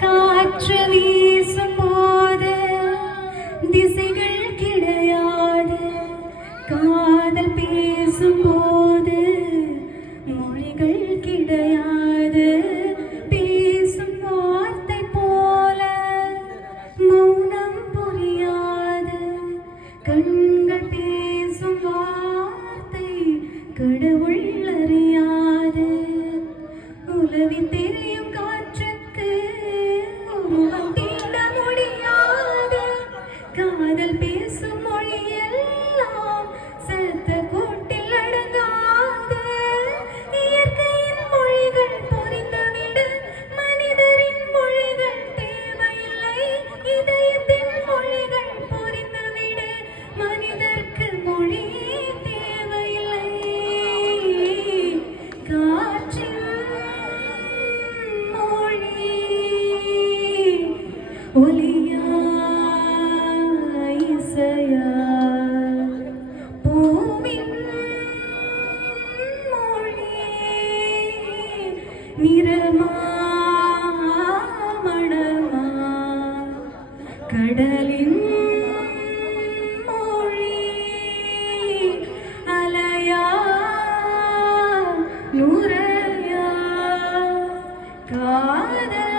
காற்று வீசும் போது திசைகள் கிடையாது, காதல் பேசும் போது மொழிகள் கிடையாது. பேசும் வார்த்தை போல மௌனம் புரியாது, கண்கள் பேசும் வார்த்தை கடவுள் அறியாது. உலவி தெரியும் காற்றுக்கு உருவம் தீண்ட முடியாது, காதல் பேசும் மொழியெல்லாம் சத்த கூட்டில் அடங்காது. இயற்கையின் மொழிகள் புரிந்துவிடு, மனிதரின் மொழிகள் தேவையில்லை. இதயத்தின் மொழிகள் புரிந்துவிடு, மனிதர்க்கு மொழி தேவையில்லை. காற்றின் மொழி ஒலியா இசையா, பூவின் மொழி நிறமா மணமா, கடலின் மொழி அலையா நுரையா, காதல்